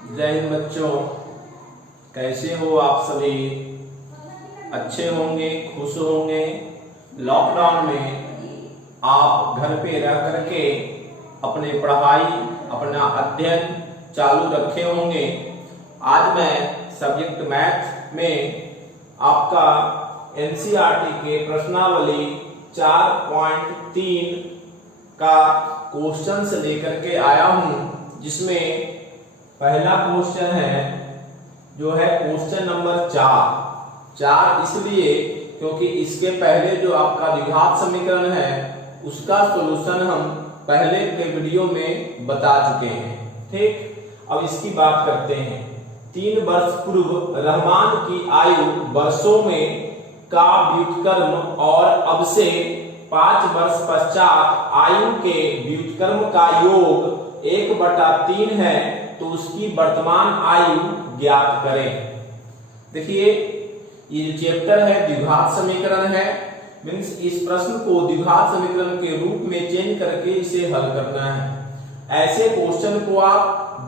जय हिंद बच्चों, कैसे हो आप सभी? अच्छे होंगे, खुश होंगे। लॉकडाउन में आप घर पे रह करके अपनी पढ़ाई, अपना अध्ययन चालू रखे होंगे। आज मैं सब्जेक्ट मैथ में आपका एनसीईआरटी के प्रश्नावली 4.3 का क्वेश्चन से लेकर के आया हूं, जिसमें पहला क्वेश्चन है जो है क्वेश्चन नंबर 4 इसलिए क्योंकि इसके पहले जो आपका द्विघात समीकरण है उसका सॉल्यूशन हम पहले के वीडियो में बता चुके हैं। ठीक, अब इसकी बात करते हैं। 3 वर्ष पूर्व रहमान की आयु वर्षों में का व्युत्क्रम और अब से 5 वर्ष पश्चात आयु के व्युत्क्रम का योग 1/3 है, तो उसकी वर्तमान आयु ज्ञात करें। देखिए, ये जो चैप्टर है द्विघात समीकरण है, मीन्स इस प्रश्न को द्विघात समीकरण के रूप में चेंज करके इसे हल करना है। ऐसे क्वेश्चन को आप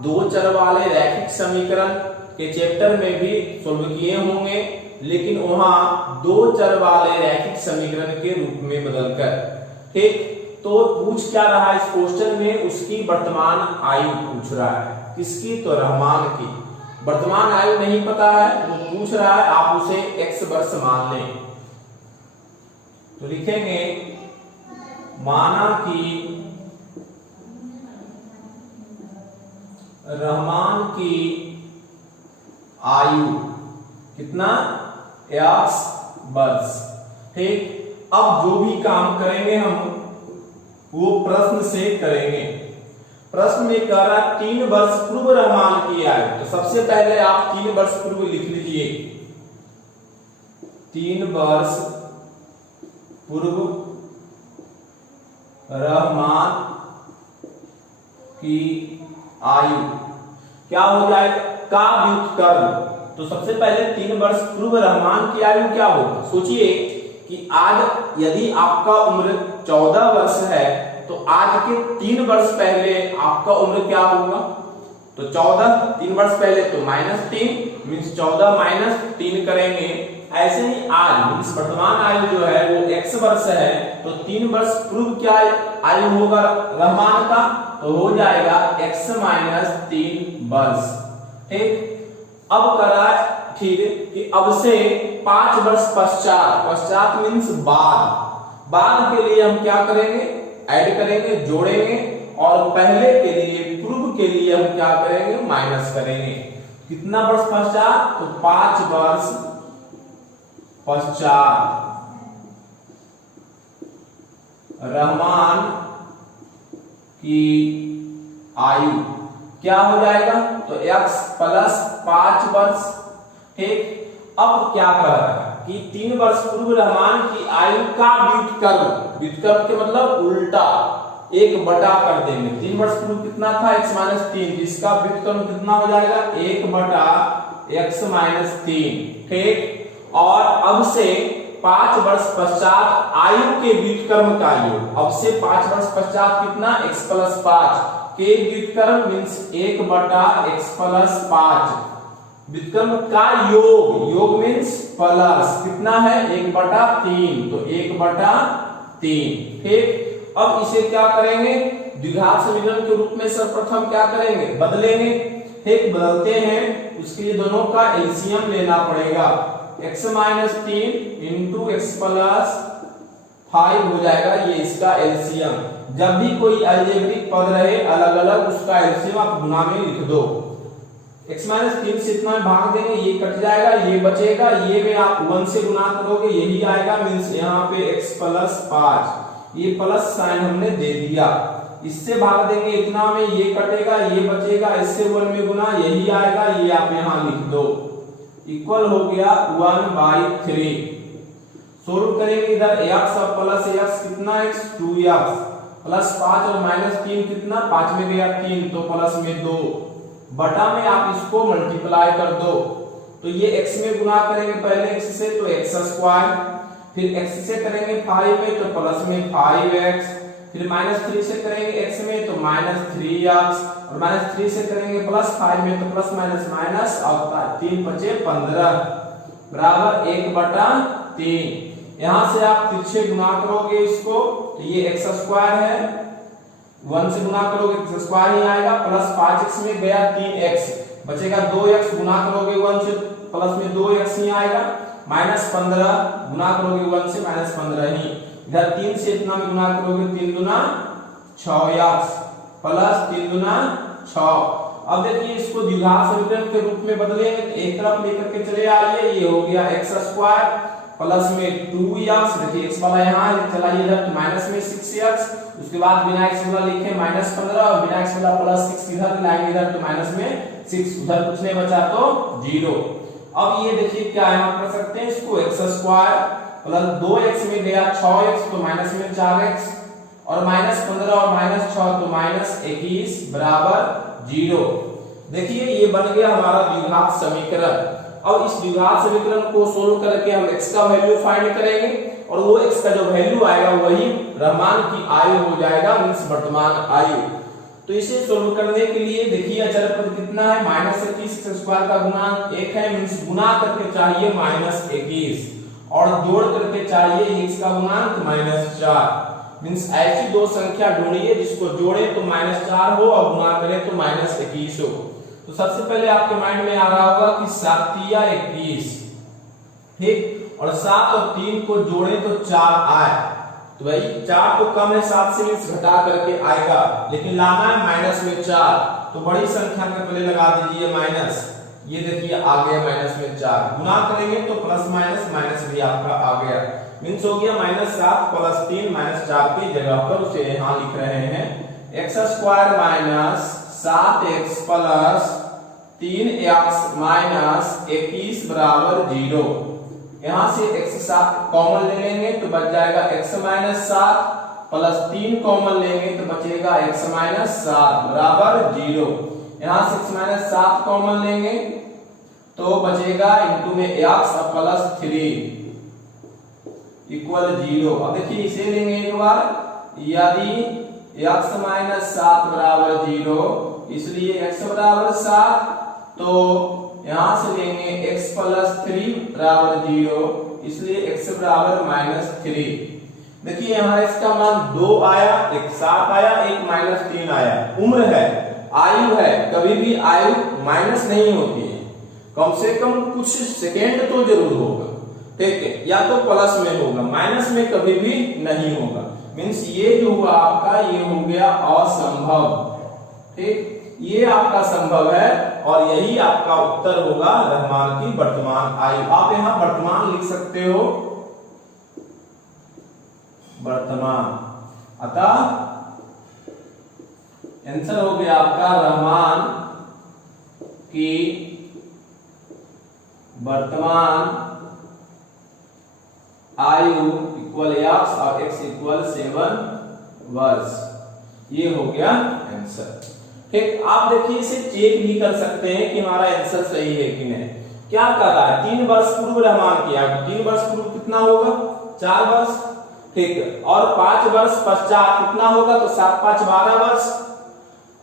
2 चर वाले रैखिक समीकरण के चैप्टर में भी सोल्व किए होंगे, लेकिन वहां 2 चर वाले रैखिक समीकरण के रूप में बदलकर। ठीक, तो पूछ क्या रहा है इस क्वेश्चन में? उसकी वर्तमान आयु पूछ रहा है। किसकी? तो रहमान की। वर्तमान आयु नहीं पता है तो पूछ रहा है आप उसे x वर्ष मान लें। तो लिखेंगे माना कि रहमान की आयु कितना? x वर्ष। ठीक, अब जो भी काम करेंगे हम वो प्रश्न से करेंगे। प्रश्न में कह रहा 3 वर्ष पूर्व रहमान की आयु, तो सबसे पहले आप 3 वर्ष पूर्व लिख लीजिए। 3 वर्ष पूर्व रहमान की आयु क्या हो जाएगा? का व्युत्क्रम। तो सबसे पहले 3 वर्ष पूर्व रहमान की आयु क्या होगा? सोचिए कि आज यदि आपका उम्र 14 वर्ष है तो आज के 3 वर्ष पहले आपका उम्र क्या होगा? तो 14, 3 वर्ष पहले तो -3 मीन्स 14 - 3 करेंगे। ऐसे ही आज मीन्स वर्तमान आयु जो है वो x वर्ष है, तो 3 वर्ष पूर्व क्या आयु होगा रहमान का? तो हो जाएगा x - 3 वर्ष। ठीक, अब करा फिर कि अब से 5 वर्ष पश्चात मीन्स बाद के लिए हम क्या करेंगे? ऐड करेंगे, जोड़ेंगे, और पहले के लिए पूर्व के लिए हम क्या करेंगे? माइनस करेंगे। कितना वर्ष पश्चात? तो 5 वर्ष पश्चात रहमान की आयु क्या हो जाएगा? तो x + 5 वर्ष। ठीक, अब क्या कर रहा है कि 3 वर्ष पूर्व रहमान की आयु का व्युत्क्रम के मतलब उल्टा 1/, कर देंगे। 3 वर्ष पूर्व कितना था? x - 3, इसका व्युत्क्रम कितना हो जाएगा? 1/x - 3। ठीक, और अब से 5 वर्ष पश्चात आयु के व्युत्क्रम का योग। अब से 5 वर्ष पश्चात कितना? x + 5 के व्युत्क्रम मीन्स 1/x + 5 व्युत्क्रम का योग मीन्स प्लस कितना है? 1/3, तो 1/3। ठीक, अब इसे क्या करेंगे? द्विघात समीकरण के रूप में सर्वप्रथम क्या करेंगे? बदलेंगे। ठीक, बदलते हैं, उसके लिए दोनों का एलसीएम लेना पड़ेगा। x - 3 × x + 5 हो जाएगा, ये इसका एलसीएम। जब भी कोई अलजेब्रिक पद रहे अलग अलग, उसका एलसीएम आप गुना में लिख दो। x - 3 से इतना में भाग देंगे, ये कट जाएगा, ये बचेगा, ये में आप 1 से गुना करोगे, यही आएगा। मीन्स यहाँ पे x + 5, ये प्लस साइन हमने दे दिया। इससे भाग देंगे इतना में, ये कटेगा, ये बचेगा, इससे 1 में गुना, यही आएगा, ये आप यहाँ लिख दो। इक्वल हो गया 1/3। सोल्व करेंगे इधर x और +x कितना? x 2x + 5 और -3 कितना? 5 में गया 3, तो प्लस में 2 बटा में आप इसको मल्टीप्लाई कर दो। तो ये x में गुना करेंगे पहले x से, तो x², फिर x से करेंगे 5 में, तो प्लस में 5x, फिर -3 से करेंगे x में तो -3x, और -3 से करेंगे +5 में तो प्लस माइनस माइनस, और 3 बचे 15 बराबर 1/3। यहां से आप तिरछे गुना करोगे इसको तो ये x² है, 1 से गुना करोगे तो x² ही आएगा, प्लस 5x में गया 3x, बचेगा 2x, गुना करोगे 1 से प्लस में 2x ही आएगा, -15 गुना करोगे 1 से -15 ही, इधर 3 से इतना में गुना करोगे 3 दूना 6x प्लस 3 दूना 6। अब देखिए इसको द्विघात समीकरण के रूप में बदलेंगे तो एक तरफ लेकर के चले आइए, ये हो गया x² प्लस में 2x, देखिए x वाला यहाँ है, चलाइए इधर तो माइनस में 6x, उसके बाद बिना x वाला लिखे -15 और बिना x वाला +6 इधर लाएंगे, इधर तो माइनस में 6, उधर कुछ नहीं बचा तो 0। अब ये देखिए क्या है, हम कर सकते हैं इसको x² प्लस 2x में गया 6x तो माइनस में 4x, और -15 और -6 तो -21 बराबर 0। देखिए ये बन गया हमारा द्विघात समीकरण। अब इस द्विघात समीकरण को सोल्व करके हम x का वैल्यू फाइंड करेंगे, और वो x का जो वैल्यू आएगा वही रहमान की आयु हो जाएगा, मींस वर्तमान आयु। तो इसे सोल्व करने के लिए देखिए अचर पद कितना है, -21, x² का गुणांक 1 है, मींस गुना करके चाहिए -21, और जोड़ करके चाहिए x का गुणांक -4, मींस ऐसी दो संख्या ढूंढिए जिसको जोड़े तो -4 हो और गुना करें तो -21 हो। तो सबसे पहले आपके माइंड में आ रहा होगा कि 7 या 21, ठीक, और 7 और 3 को जोड़े तो 4 आए, तो भाई 4 तो कम है 7 से, मींस घटा करके आएगा, लेकिन लाना है माइनस में 4, तो बड़ी संख्या में पहले लगा दीजिए माइनस, ये देखिए आ गया -4, गुना करेंगे तो प्लस माइनस भी आपका आ गया, मींस हो गया -7 प्लस 3 -4 की जगह पर उसे यहाँ लिख रहे हैं x² - 7x plus 3x minus 21 बराबर 0। यहां से x 7 कॉमन ले लेंगे तो बच जाएगा x - 7 प्लस 3 कॉमन लेंगे तो बचेगा x - 7 बराबर 0। यहां से x - 7 कॉमन लेंगे तो बचेगा इनटू में x प्लस 3 इक्वल 0। अब देखिए इसे लेंगे एक बार, यदि x - 7 बराबर 0, इसलिए x बराबर 7, तो यहां से लेंगे x प्लस 3 बराबर 0, इसलिए x बराबर -3। देखिए यहाँ x का मान 2 आया, एक 7 आया, एक -3 आया। उम्र है, आयु है, कभी भी आयु माइनस नहीं होती है, कम से कम कुछ सेकेंड तो जरूर होगा, ठीक है, या तो प्लस में होगा, माइनस में कभी भी नहीं होगा, मींस ये जो हुआ आपका ये हो गया असंभव, ठीक, ये आपका संभव है, और यही आपका उत्तर होगा रहमान की वर्तमान आयु। आप यहां वर्तमान लिख सकते हो, वर्तमान, अतः आंसर हो गया आपका रहमान की वर्तमान आयु इक्वल x और x इक्वल 7 वर्ष। ये हो गया आंसर, ठीक। आप देखिए इसे चेक भी कर सकते हैं कि हमारा आंसर सही है कि नहीं। क्या कर रहा है, 3 वर्ष पूर्व रहमान किया, 3 वर्ष पूर्व कितना होगा 4 वर्ष, ठीक, और 5 वर्ष पश्चात कितना होगा, तो 7 5 12 वर्ष,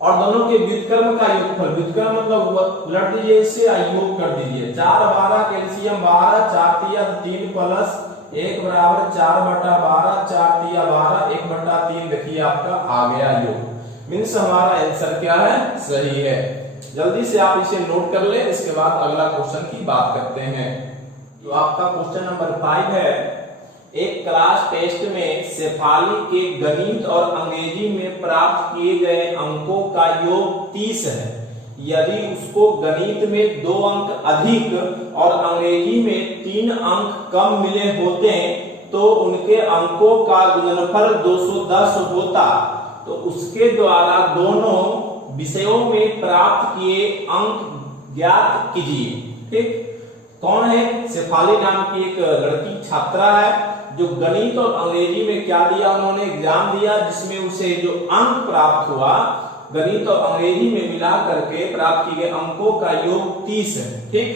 और दोनों के व्युत्क्रम का योगफल, व्युत्क्रम मतलब उलट दीजिए इससे योग कर दीजिए, 4 12 का एलसीएम 12, 4 3 3 प्लस 1 बराबर 4/12, 4 3 12, 1/3, देखिए आपका आ गया योग, मींस हमारा आंसर क्या है, सही है। जल्दी से आप इसे नोट कर ले, इसके बाद अगला क्वेश्चन की बात करते हैं। जो आपका क्वेश्चन नंबर 5 है, एक क्लास टेस्ट में शेफाली के गणित और अंग्रेजी में प्राप्त किए गए अंकों का योग 30 है। यदि उसको गणित में 2 अंक अधिक और अंग्रेजी में 3 अंक कम मिले होते तो उनके अंकों का गुणनफल 210 होता, तो उसके द्वारा दोनों विषयों में प्राप्त किए अंक ज्ञात कीजिए, ठीक। कौन है, शेफाली नाम की एक लड़की छात्रा है, जो गणित और अंग्रेजी में क्या दिया, उन्होंने एग्जाम दिया, जिसमें उसे जो अंक प्राप्त हुआ गणित और अंग्रेजी में मिला करके प्राप्त किए गए अंकों का योग 30 है, ठीक।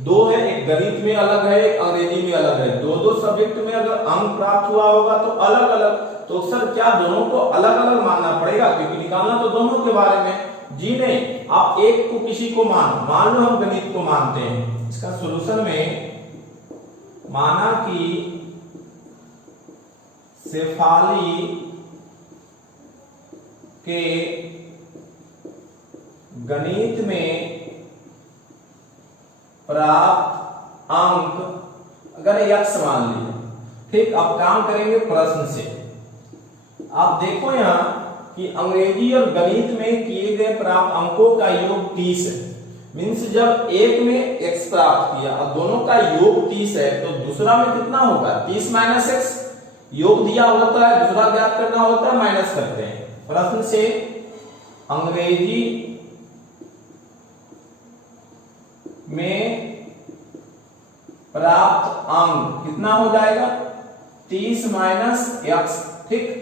दो है, एक गणित में अलग है, एक अंग्रेजी में अलग है। दो दो सब्जेक्ट में अगर अंक प्राप्त हुआ होगा तो अलग अलग, तो सर क्या दोनों को अलग अलग मानना पड़ेगा, क्योंकि निकालना तो दोनों के बारे में। जी नहीं, आप एक को किसी को मान लो हम गणित को मानते हैं। इसका सॉल्यूशन में माना कि शेफाली के गणित में प्राप्त अंक अगर यक्स मान लिया, ठीक। अब काम करेंगे प्रश्न से। आप देखो यहां कि अंग्रेजी और गणित में किए गए प्राप्त अंकों का योग 30 है। मीन्स जब एक में x प्राप्त किया और दोनों का योग 30 है, तो दूसरा में कितना होगा, 30 माइनस x। योग दिया होता है, दूसरा ज्ञात करना होता है, माइनस करते हैं। प्रश्न से अंग्रेजी में प्राप्त अंक कितना हो जाएगा, 30 माइनस x, ठीक।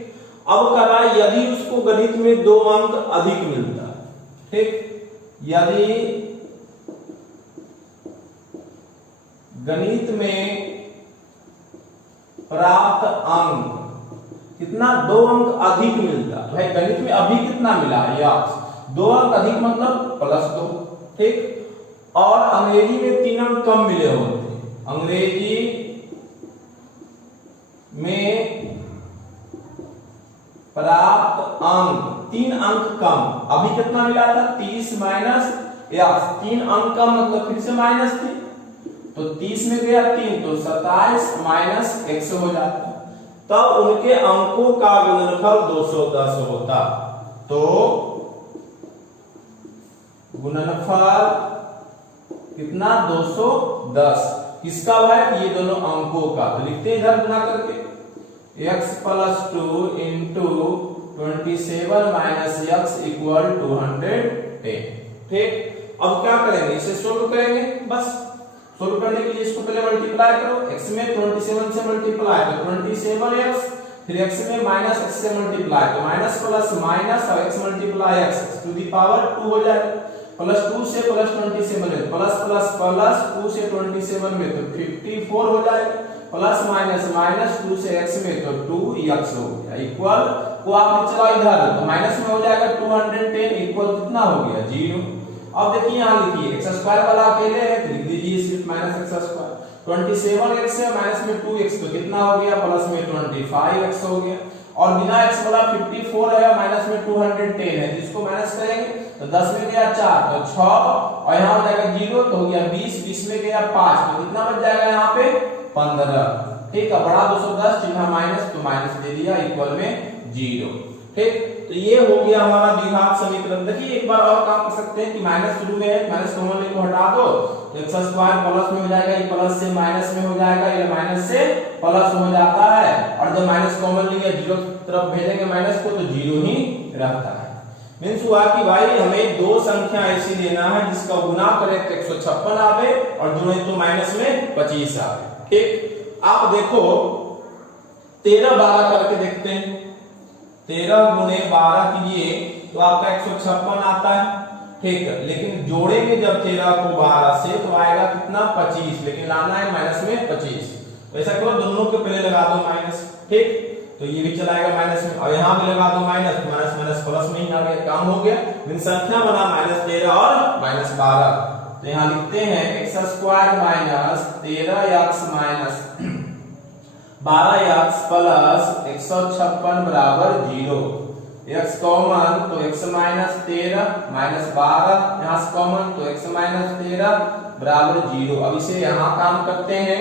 अब कह रहा है यदि उसको गणित में 2 अंक अधिक मिलता है, ठीक। यदि गणित में प्राप्त अंक कितना, 2 अंक अधिक मिलता, भाई गणित में अभी कितना मिला है, यक्स। 2 अंक अधिक मतलब +2, ठीक। और अंग्रेजी में 3 अंक कम मिले होते, अंग्रेजी में प्राप्त अंक 3 अंक कम। अभी कितना मिला था, 30 माइनस x, 3 अंक कम मतलब फिर से माइनस थी, तो 30 में गया 3, तो 27 माइनस x हो जाता। तब उनके अंकों का गुणनफल 210 होता। तो गुणनफल कितना, 210। किसका भाई, ये दोनों अंकों का। तो लिखते हैं इधर गुना करके, x + 2 into 27 minus x equal 210, ठीक। अब क्या करेंगे, इसे सोल्व करेंगे। बस सोल्व करने के लिए इसको पहले मल्टीप्लाई करो, x में 27 से मल्टीप्लाई तो 27x, फिर x में माइनस x से मल्टीप्लाई तो माइनस प्लस माइनस और x multiply x to the power 2 हो जाएगा। +2 से +27 में प्लस प्लस प्लस 2 से 27 में तो 54 हो जाएगा, प्लस माइनस माइनस 2 से x में तो 2x हो गया, इक्वल को आप चलाओ इधर तो माइनस में हो जाएगा 210 इक्वल कितना हो गया, 0। अब देखिए यहां लिखिए x² वाला अकेले है तो लिख दीजिए सिर्फ -x²। 27x से माइनस में 2x तो कितना हो गया, प्लस में 25x हो गया। और बिना x वाला 54 है, माइनस में 210 है, जिसको माइनस करेंगे तो 10 में गया 4 तो 6 और यहां हो जाएगा 0 तो हो गया 20, 20 में गया 5 तो कितना बच जाएगा यहाँ पे 15, ठीक है। बड़ा 210 चिन्ह माइनस तो माइनस दे दिया इक्वल में 0, ठीक। तो ये हो गया हमारा द्विघात समीकरण। देखिए एक बार और काम कर सकते हैं कि माइनस शुरू में है, माइनस कॉमन लेके हटा दो तो x² प्लस में हो जाएगा, ये प्लस से माइनस में हो जाएगा, ये माइनस से प्लस हो जाता है। और जब माइनस कॉमन लिया 0 तरफ भेजेंगे माइनस को तो 0 ही रहता है। मींस हुआ कि भाई हमें 2 संख्या ऐसी लेना है जिसका गुना करें तो 156 आवे और जोड़े तो माइनस में 25 आवे, ठीक। आप देखो 13 12 करके देखते हैं, 13 गुणे 12 कीजिए तो आपका 156 आता है, ठीक है। लेकिन जोड़ेंगे जब 13 को 12 से तो आएगा कितना 25, लेकिन लाना है माइनस में 25। तो ऐसा करो दोनों के पहले लगा दो माइनस, ठीक। तो ये भी चलाएगा माइनस में और यहां भी लगा दो माइनस, माइनस माइनस प्लस में ही आ गया, काम हो गया। इन संख्या बना -13 और -12। तो यहां लिखते हैं x² minus 13x minus 12x plus 156 बराबर 0। x कॉमन तो x माइनस 13 माइनस 12, यहां से कॉमन तो x माइनस 13 बराबर 0। अब इसे यहां काम करते हैं,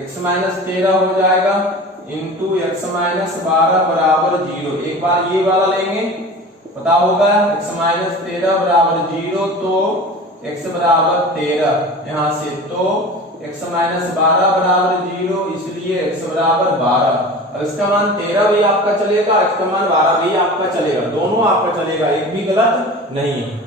x माइनस 13 हो जाएगा इंटू x माइनस 12 बराबर 0। एक बार ये वाला लेंगे, पता होगा x माइनस 13 बराबर 0 तो x बराबर 13, यहां से तो x माइनस 12 बराबर 0, इसलिए x बराबर 12। अब इसका मान 13 भी आपका चलेगा, इसका मान 12 भी आपका चलेगा, दोनों आपका चलेगा, एक भी गलत नहीं है,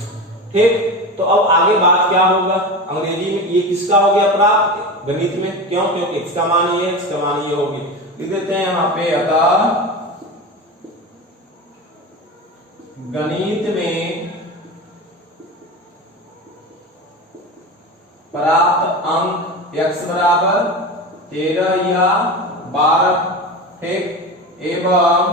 ठीक। तो अब आगे बात क्या होगा, अंग्रेजी में ये किसका हो गया प्राप्त, गणित में क्यों, क्योंकि x का मान ये, x का मान ये हो गया। लिख देते हैं यहाँ पे, अतः गणित में प्राप्त अंक x बराबर 13 या 12, ठीक, एवं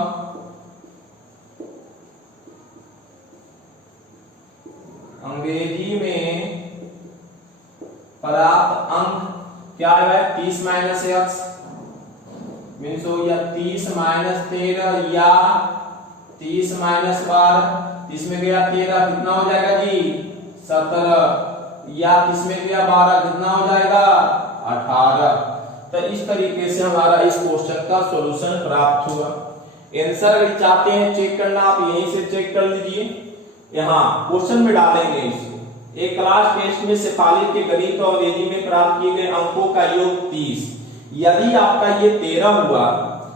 अंग्रेजी में प्राप्त अंक क्या है 30 माइनस एक्स मीन्स हो गया 30 माइनस 13 या 30 माइनस 12, 30 में गया 13 कितना हो जाएगा जी 17, या 30 में गया 12 कितना हो जाएगा 18। तो इस तरीके से हमारा इस क्वेश्चन का सॉल्यूशन प्राप्त हुआ। आंसर अगर चाहते हैं चेक करना आप यहीं से चेक कर लीजिए, यहाँ क्वेश्चन में डालेंगे इसको। एक क्लास टेस्ट में शेफाली के गणित और अंग्रेजी में प्राप्त किए गए अंकों का योग 30, यदि आपका ये 13 हुआ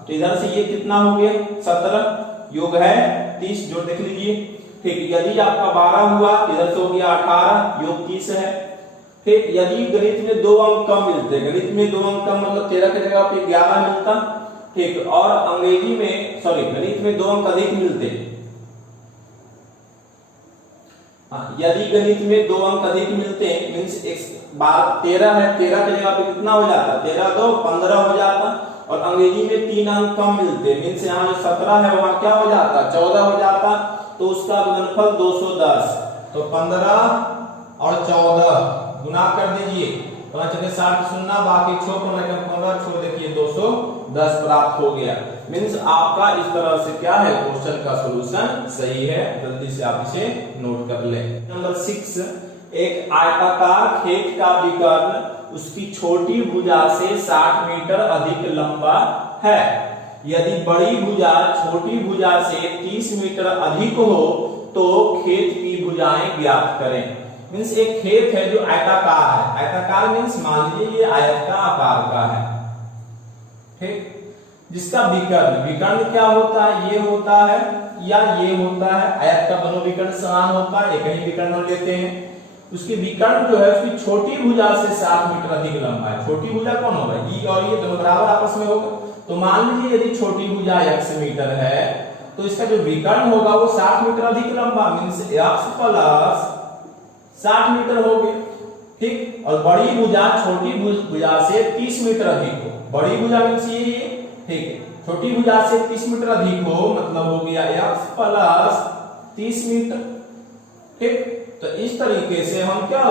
तो इधर से ये कितना हो गया 17, योग है 30, जो देख लीजिए, ठीक। यदि आपका 12 हुआ इधर से हो गया 18, योग 30 है, ठीक। यदि गणित में 2 अंक कम मिलते, गणित में 2 अंक कम मतलब 13 की जगह पे 11 मिलता, ठीक, और अंग्रेजी में गणित में 2 अंक अधिक मिलते, यदि गणित में 2 अंक अधिक मिलते मींस 13 है, 13 की जगह पे कितना हो जाता 13 2 15 हो जाता, और अंग्रेजी में 3 अंक कम मिलते मींस यहाँ जो 17 है वहां क्या हो जाता 14 हो जाता, तो उसका गुणनफल 210, तो 15 और 14 गुना कर दीजिए, 5 के 60 सुनना, बाकी छोड़ 15 छोड़ देखिए 210 प्राप्त हो गया। मींस आपका इस तरह से क्या है क्वेश्चन का सॉल्यूशन सही है, जल्दी से आप इसे नोट कर लें। नंबर 6, एक आयताकार खेत का विकर्ण उसकी छोटी भुजा से 60 मीटर अधिक लंबा है, यदि बड़ी भुजा छोटी भुजा से 30 मीटर अधिक हो तो खेत की भुजाएं ज्ञात करें। मींस एक खेत है जो आयताकार है, आयताकार मींस मान लीजिए ये आयत का आकार का है, ठीक, जिसका विकर्ण, विकर्ण क्या होता है, ये होता है या ये होता है, आयत का दोनों विकर्ण समान होता है, एक ही विकर्ण हम लेते हैं, उसकी विकर्ण जो है उसकी छोटी भुजा से 60 मीटर अधिक लंबा है। छोटी भुजा कौन होगा, ये और ये दोनों बराबर आपस में होगा, तो मान लीजिए यदि छोटी भुजा x मीटर है तो इसका जो विकर्ण होगा वो 60 मीटर अधिक लंबा मींस x प्लस 60 मीटर हो गया, ठीक, और बड़ी भुजा छोटी भुजा से 30 मीटर अधिक हो, बड़ी भुजा मींस ये, ठीक है, छोटी भुजा से 30 मीटर अधिक हो मतलब हो गया x प्लस 30 मीटर, ठीक। तो इस तरीके से हम क्या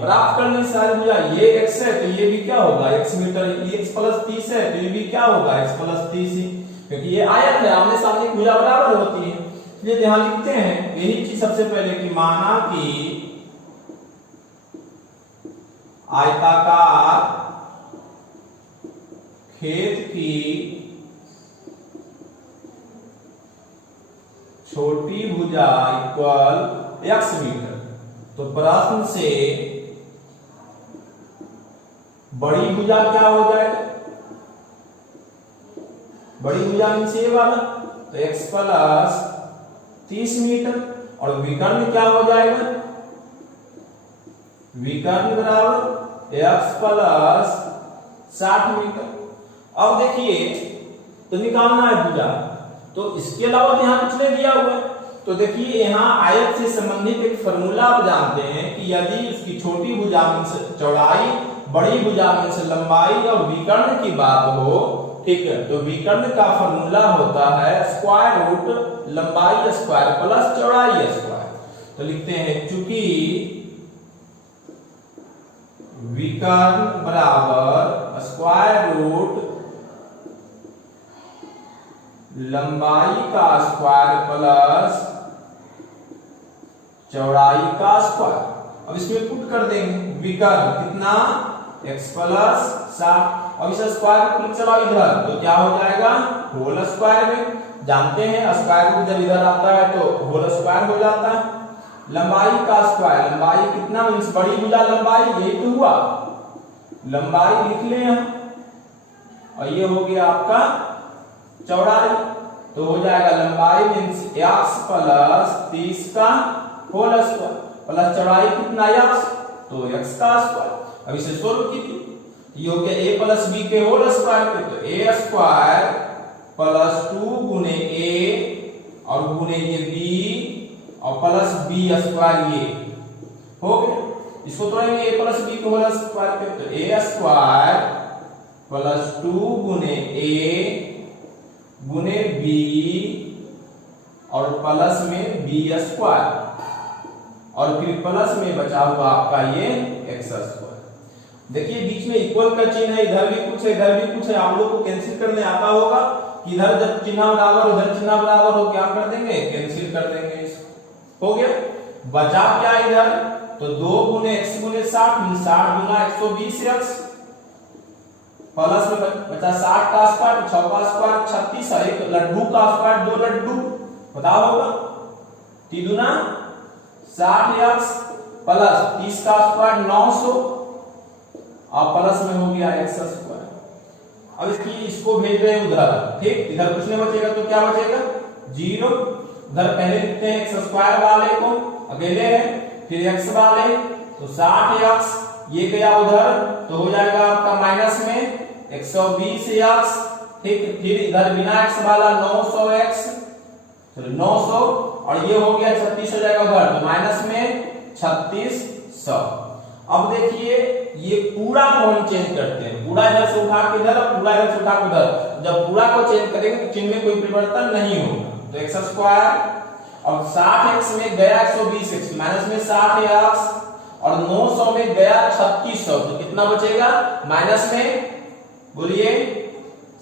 प्राप्त करने सारी भुजा, ये x है तो ये भी क्या होगा x मीटर, ये x प्लस 30 है तो ये भी क्या होगा x प्लस 30 ही, क्योंकि ये आयत है, आमने सामने भुजा बराबर होती है, इसलिए यहां लिखते हैं यही चीज सबसे पहले कि माना कि आयताकार खेत की छोटी भुजा इक्वल x मीटर, तो प्रश्न से बड़ी भुजा क्या हो जाएगा, बड़ी भुजा मींस ये वाला, तो x प्लस 30 मीटर, और विकर्ण क्या हो जाएगा, विकर्ण बराबर x प्लस 60 मीटर। अब देखिए तो निकालना है भुजा, तो इसके अलावा यहाँ कुछ नहीं दिया हुआ है, तो देखिए यहाँ आयत से संबंधित एक फॉर्मूला आप जानते हैं कि यदि उसकी छोटी भुजा मींस चौड़ाई, बड़ी भुजा मींस लंबाई और विकर्ण की बात हो, ठीक है, तो विकर्ण का फॉर्मूला होता है स्क्वायर रूट लंबाई स्क्वायर प्लस चौड़ाई स्क्वायर। तो लिखते हैं चूंकि विकर्ण बराबर स्क्वायर रूट लंबाई का स्क्वायर प्लस चौड़ाई का स्क्वायर, अब इसमें पुट कर देंगे, विकर्ण कितना x प्लस 60, अब इस स्क्वायर को चलाओ इधर तो क्या हो जाएगा होल स्क्वायर में, जानते हैं स्क्वायर रूट जब इधर आता है तो होल स्क्वायर हो जाता है, लंबाई का स्क्वायर, लंबाई कितना मींस बड़ी भुजा लंबाई, यही तो हुआ, लंबाई लिख ले हम, और ये हो गया आपका चौड़ाई, तो हो जाएगा लंबाई मींस x प्लस 30 का होल स्क्वायर प्लस चौड़ाई कितना x, तो x का स्क्वायर। अब इसे सोल्व कीजिए, ये हो गया a प्लस b के होल स्क्वायर पे, तो a स्क्वायर प्लस 2 गुने a और गुने ये b और प्लस b स्क्वायर ये हो गया। इसको तोड़ेंगे a प्लस b को होल स्क्वायर पे, तो a स्क्वायर प्लस 2 गुने a गुने b और प्लस में b स्क्वायर और फिर प्लस में बचा हुआ आपका ये x स्क्वायर। देखिए बीच में इक्वल का चिन्ह है, इधर भी कुछ है इधर भी कुछ है, आप लोग को कैंसिल करने आता होगा कि इधर जब चिन्ह बराबर उधर चिन्ह बराबर हो क्या कर देंगे, कैंसिल कर देंगे इसको। हो गया, बचा क्या इधर, तो 2 गुने x गुने 60 60 गुना 120x प्लस में बचा 60 का स्क्वायर 6 का स्क्वायर 36 और एक लड्डू का स्क्वायर 2 लड्डू बताओ होगा 3 दुना 60x प्लस 30 का स्क्वायर 900 और प्लस में हो गया x स्क्वायर। अब इसको भेज रहे हैं उधर, ठीक, इधर कुछ नहीं बचेगा तो क्या बचेगा 0, उधर पहले लिखते हैं x स्क्वायर वाले को अकेले है, फिर x वाले तो 60x ये गया उधर तो हो जाएगा आपका माइनस में 120x, ठीक, फिर इधर बिना x वाला 900x तो 900 और ये हो गया 36 हो जाएगा उधर तो माइनस में 3600। अब देखिए ये पूरा को हम चेंज करते हैं, पूरा इधर से उठा के इधर और पूरा इधर से उठा के उधर, जब पूरा को चेंज करेंगे तो चिन्ह में कोई परिवर्तन नहीं होगा, तो x स्क्वायर और 60x में गया 120x माइनस में 60x और 900 में गया 3600 तो कितना बचेगा माइनस में, बोलिए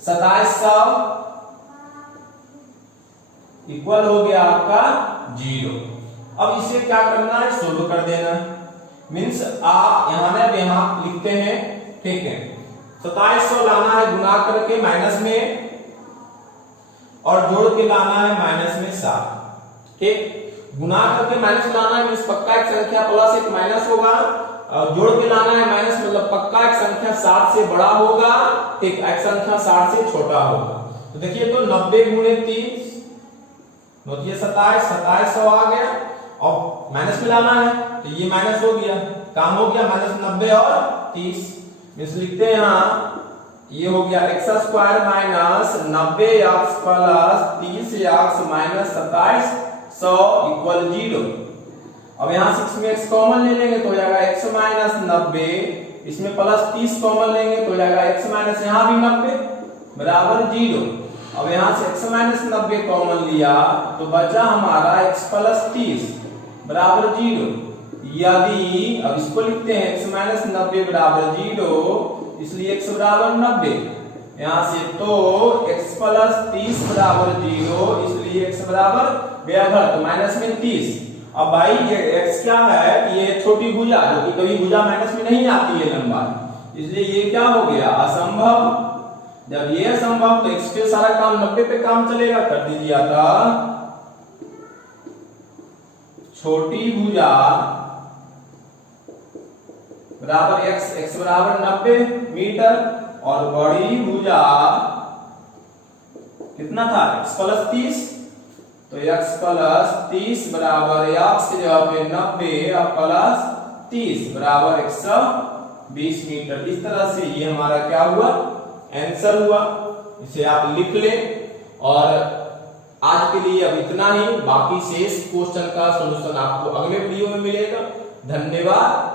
2700 इक्वल हो गया आपका 0। अब इसे क्या करना है, सोल्व कर देना है, मींस आप यहां लिखते हैं, ठीक है 2700 लाना है गुना करके माइनस में और जोड़ के लाना है माइनस में 7, ठीक, गुना करके माइनस लाना है मींस पक्का एक संख्या प्लस एक माइनस होगा और जोड़ के लाना है माइनस मतलब पक्का एक संख्या 7 से बड़ा होगा, ठीक, एक संख्या 7 से छोटा होगा। तो देखिए तो 90 गुणे 30 नोटिए 2700 आ गया और माइनस में लाना है तो ये माइनस हो गया, काम हो गया माइनस 90 और 30 मींस लिखते हैं यहाँ ये हो गया x square minus 90x plus 30x minus 2700 equal 0। अब यहाँ 6 में x कॉमन ले लेंगे तो हो जाएगा x माइनस 90, इसमें प्लस 30 कॉमन लेंगे तो हो जाएगा x माइनस यहाँ भी 90 बराबर 0। अब यहाँ से x माइनस 90 कॉमन लिया तो बचा हमारा x प्लस 30 बराबर 0। यदि अब इसको लिखते हैं x माइनस 90 बराबर 0 इसलिए x बराबर 90, यहाँ से तो x प्लस 30 बराबर 0 इसलिए x बराबर गया घर तो माइनस में 30। अब भाई ये x क्या है, ये छोटी भुजा जो कि कभी भुजा माइनस में नहीं आती है लंबा, इसलिए ये क्या हो गया असंभव। जब ये असंभव तो x पे सारा काम 90 पे काम चलेगा, कर दीजिए था छोटी भुजा बराबर x बराबर 90 मीटर और बड़ी भुजा कितना था x प्लस 30 तो x प्लस 30 बराबर x की जगह पे 90 और प्लस 30 बराबर 120 मीटर। इस तरह से ये हमारा क्या हुआ आंसर हुआ, इसे आप लिख लें। और आज के लिए अब इतना ही, बाकी शेष क्वेश्चन का सॉल्यूशन आपको अगले वीडियो में मिलेगा। धन्यवाद।